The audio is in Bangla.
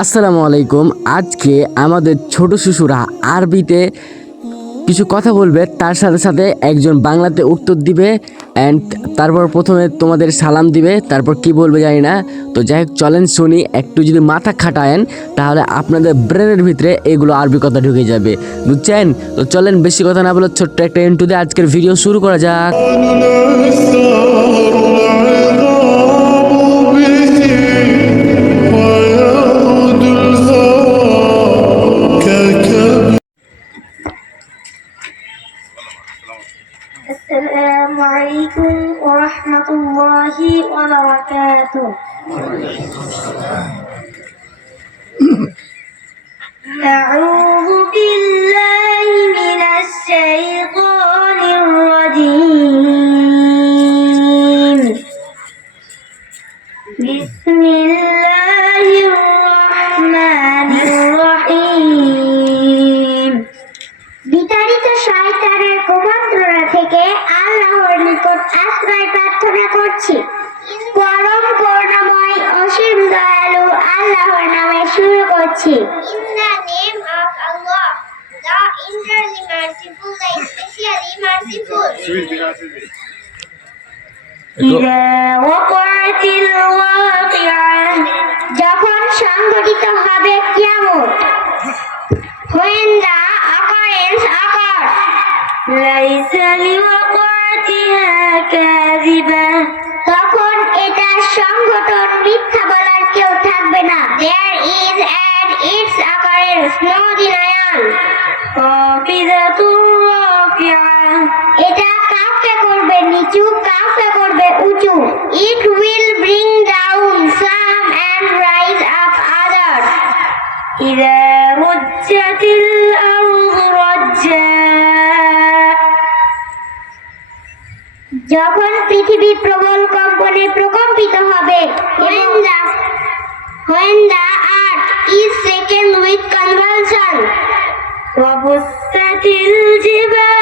আসসালামু আলাইকুম। আজকে আমাদের ছোট শিশুরা আরবিতে কিছু কথা বলবে, তার সাথে সাথে একজন বাংলাতে উত্তর দিবে অ্যান্ড তারপর প্রথমে তোমাদের সালাম দিবে, তারপর কি বলবে জানি না। তো যাই হোক, চলেন শুনি। একটু যদি মাথা খাটায়েন তাহলে আপনাদের ব্রেনের ভিতরে এগুলো আরবি কথা ঢুকে যাবে, বুঝছেন? তো চলেন বেশি কথা না বলে ছোট্ট একটা ইন্ট্রো দিয়ে আজকের ভিডিও শুরু করা যাক। السلام عليكم ورحمة الله وبركاته. أعوذ بالله من الشيطان الرجيم. بسم الله الرحمن الرحيم. বিতাড়িত শয়তানের কুমন্ত্রণা থেকে আল্লাহর নিকট আশ্রয় প্রার্থনা করছি। পরম করুণাময় অসীম দয়ালু আল্লাহর নামে শুরু করছি। In the name of Allah, the infinitely merciful, the especially merciful. ইযা ওয়াকাতিল ওয়াকিআ, যখন সংঘটিত হবে কিয়ামত। When the occurrence occurs, লাইসা লিওয়াকাতিহা কাযিবা, তখন এটার সংঘটন মিথ্যা বলার কেউ থাকবে না। There is at its occurrence no denial. খাফিদাতুর রাফিআ, এটা কাউকে করবে নিচু, কাউকে করবে উঁচু। It will bring down some and rise up others. إذا رجت الأرض رجا, যখন পৃথিবী প্রবল কম্পনে প্রকম্পিত হবে। When the earth is shaken with convulsion. وبست الجبال